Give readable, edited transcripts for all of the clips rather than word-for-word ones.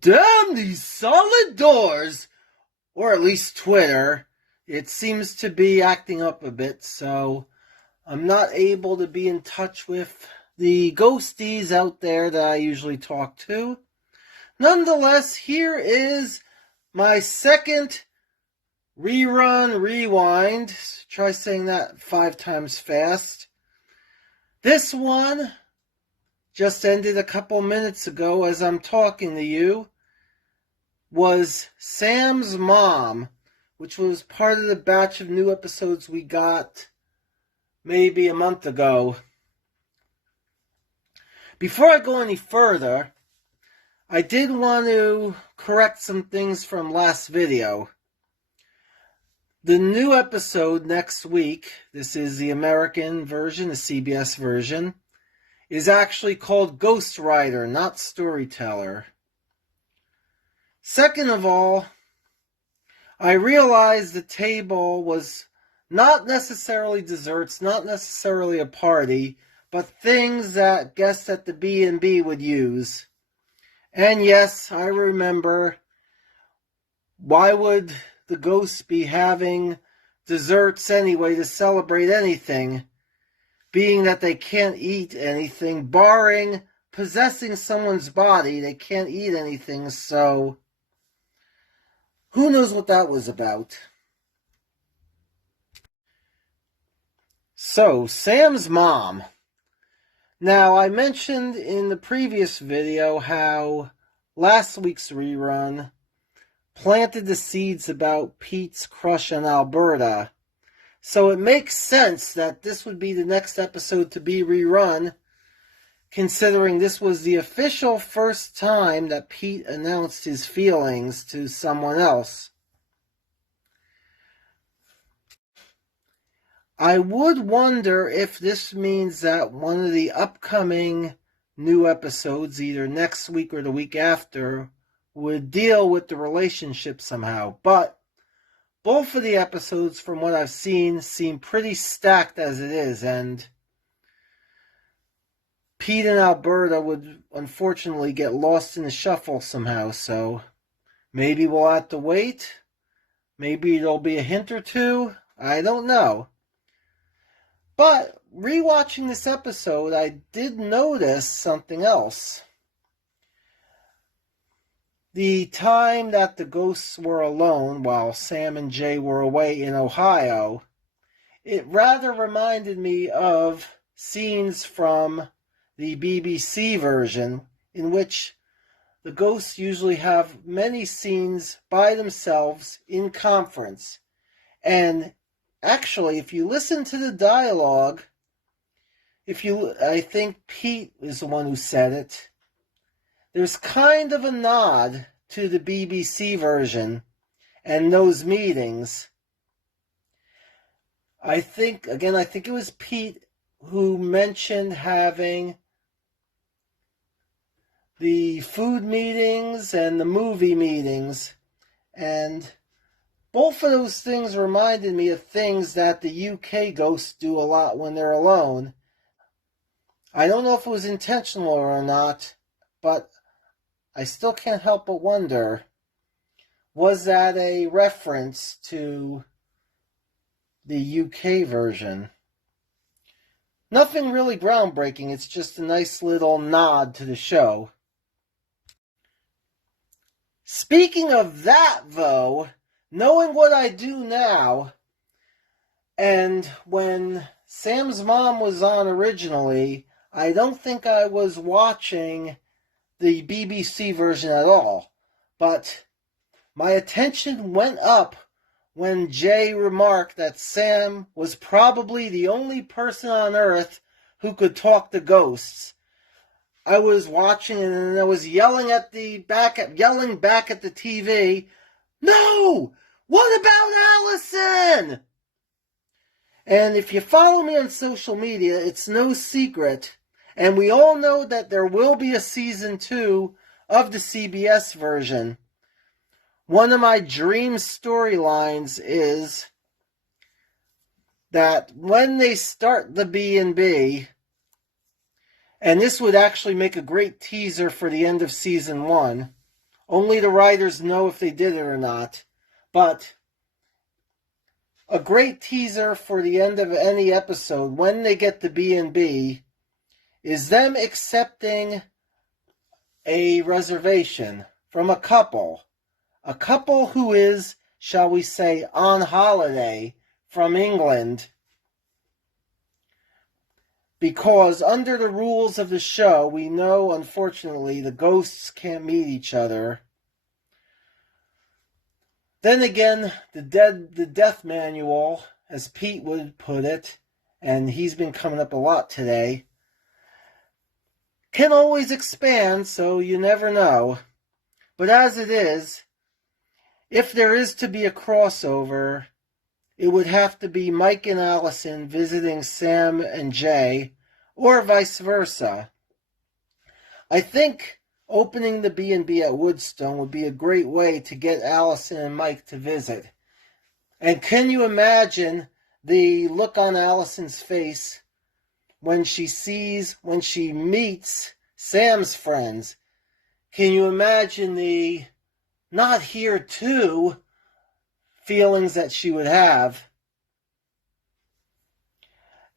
Damn these solid doors! Or at least Twitter. It seems to be acting up a bit, so I'm not able to be in touch with the ghosties out there that I usually talk to. Nonetheless, here is my second rerun rewind. Try saying that 5 times fast. This one just ended a couple minutes ago as I'm talking to you. Was Sam's Mom, which was part of the batch of new episodes we got maybe a month ago. Before I go any further, I did want to correct some things from last video. The new episode next week, this is the American version, the CBS version, is actually called Ghost Writer, not Storyteller. Second of all, I realized the table was not necessarily desserts, not necessarily a party, but things that guests at the B&B would use. And yes, I remember, why would the ghosts be having desserts anyway to celebrate anything, being that they can't eat anything, barring possessing someone's body, they can't eat anything, so who knows what that was about. So, Sam's mom. Now, I mentioned in the previous video how last week's rerun planted the seeds about Pete's crush on Alberta. So it makes sense that this would be the next episode to be rerun, considering this was the official first time that Pete announced his feelings to someone else. I would wonder if this means that one of the upcoming new episodes, either next week or the week after, would deal with the relationship somehow. But both of the episodes, from what I've seen, seem pretty stacked as it is, and Pete and Alberta would unfortunately get lost in the shuffle somehow, so maybe we'll have to wait. Maybe there'll be a hint or two. I don't know. But rewatching this episode, I did notice something else. The time that the ghosts were alone while Sam and Jay were away in Ohio, it rather reminded me of scenes from the BBC version, in which the ghosts usually have many scenes by themselves in conference. And actually, if you listen to the dialogue, I think Pete is the one who said it, there's kind of a nod to the BBC version and those meetings. I think it was Pete who mentioned having the food meetings and the movie meetings, and both of those things reminded me of things that the UK ghosts do a lot when they're alone. I don't know if it was intentional or not, but I still can't help but wonder, was that a reference to the UK version? Nothing really groundbreaking, it's just a nice little nod to the show. Speaking of that, though, knowing what I do now, and when Sam's mom was on originally, I don't think I was watching the BBC version at all, but my attention went up when Jay remarked that Sam was probably the only person on Earth who could talk to ghosts. I was watching and I was yelling back at the TV, "No! What about Allison?" And if you follow me on social media, it's no secret, and we all know that there will be a season 2 of the CBS version. One of my dream storylines is that when they start the B&B, and this would actually make a great teaser for the end of season 1, Only the writers know if they did it or not. But a great teaser for the end of any episode, when they get to B&B, is them accepting a reservation from a couple who is, shall we say, on holiday from England, because under the rules of the show, we know, unfortunately, the ghosts can't meet each other. Then again, the death manual, as Pete would put it, and he's been coming up a lot today, can always expand, so you never know. But as it is, if there is to be a crossover, it would have to be Mike and Allison visiting Sam and Jay, or vice versa. I think opening the B&B at Woodstone would be a great way to get Allison and Mike to visit. And can you imagine the look on Allison's face when she meets Sam's friends? Can you imagine the not here too feelings that she would have?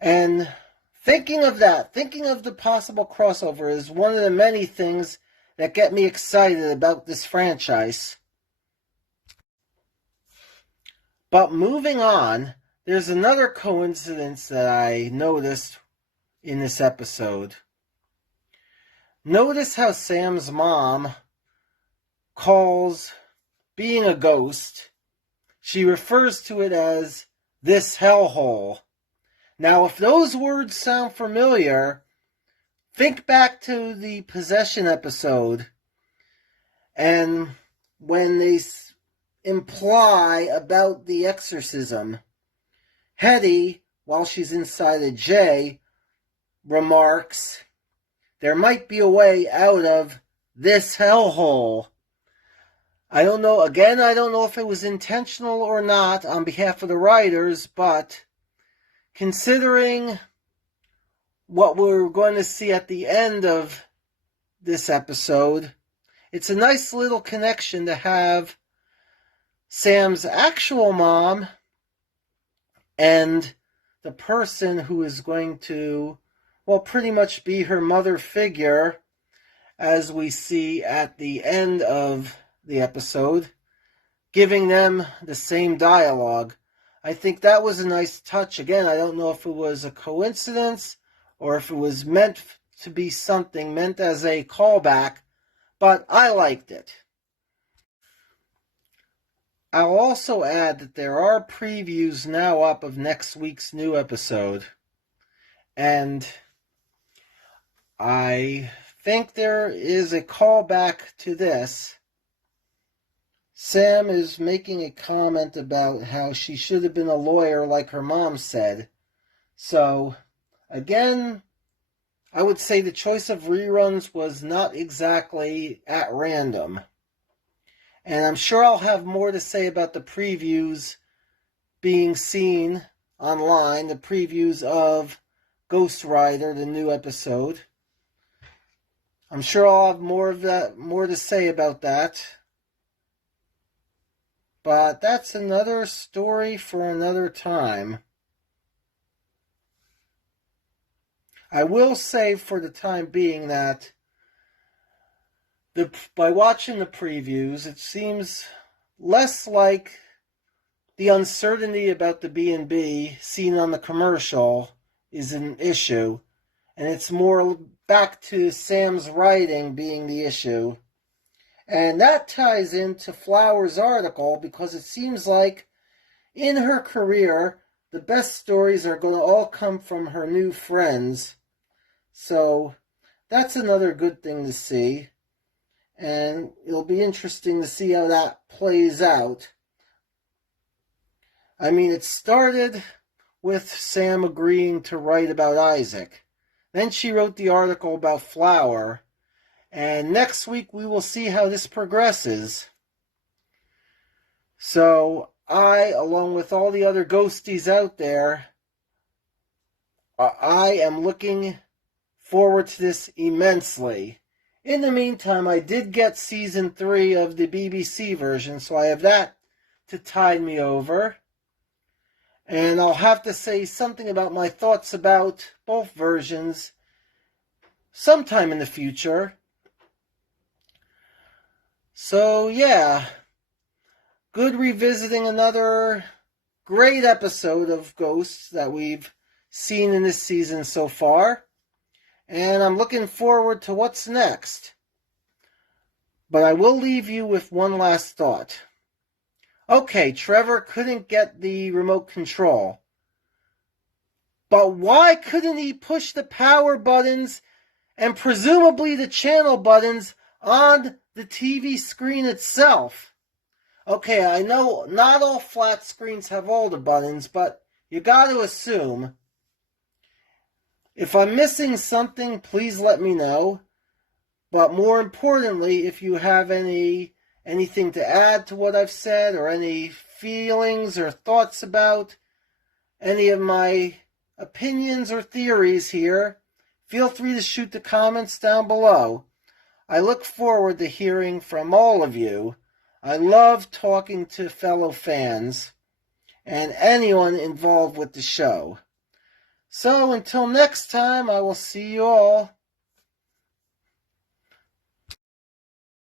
And thinking of that, thinking of the possible crossover, is one of the many things that get me excited about this franchise. But moving on, there's another coincidence that I noticed in this episode. Notice how Sam's mom calls being a ghost, she refers to it as this hellhole. Now, if those words sound familiar, think back to the possession episode, and when they imply about the exorcism, Hetty, while she's inside a J, remarks, there might be a way out of this hellhole. I don't know if it was intentional or not on behalf of the writers, but considering what we're going to see at the end of this episode, it's a nice little connection to have Sam's actual mom and the person who is going to, well, pretty much be her mother figure, as we see at the end of the episode, giving them the same dialogue. I think that was a nice touch. Again, I don't know if it was a coincidence or if it was meant to be something, meant as a callback, but I liked it. I'll also add that there are previews now up of next week's new episode, and I think there is a callback to this. Sam is making a comment about how she should have been a lawyer like her mom said. So, again, I would say the choice of reruns was not exactly at random. And I'm sure I'll have more to say about the previews being seen online, the previews of Ghost Rider, the new episode. I'm sure I'll have more to say about that. But that's another story for another time. I will say for the time being that by watching the previews, it seems less like the uncertainty about the B&B seen on the commercial is an issue, and it's more back to Sam's writing being the issue. And that ties into Flower's article, because it seems like in her career, the best stories are going to all come from her new friends. So that's another good thing to see. And it'll be interesting to see how that plays out. I mean, it started with Sam agreeing to write about Isaac. Then she wrote the article about Flower. And next week we will see how this progresses. So I, along with all the other ghosties out there, I am looking forward to this immensely. In the meantime, I did get season 3 of the BBC version, so I have that to tide me over. And I'll have to say something about my thoughts about both versions sometime in the future. So yeah, good revisiting another great episode of Ghosts that we've seen in this season so far. And I'm looking forward to what's next. But I will leave you with one last thought. Okay, Trevor couldn't get the remote control. But why couldn't he push the power buttons and presumably the channel buttons on the TV screen itself? Okay, I know not all flat screens have all the buttons, but you got to assume. If I'm missing something, please let me know. But more importantly, if you have anything to add to what I've said, or any feelings or thoughts about any of my opinions or theories here, feel free to shoot the comments down below. I look forward to hearing from all of you. I love talking to fellow fans and anyone involved with the show. So until next time, I will see you all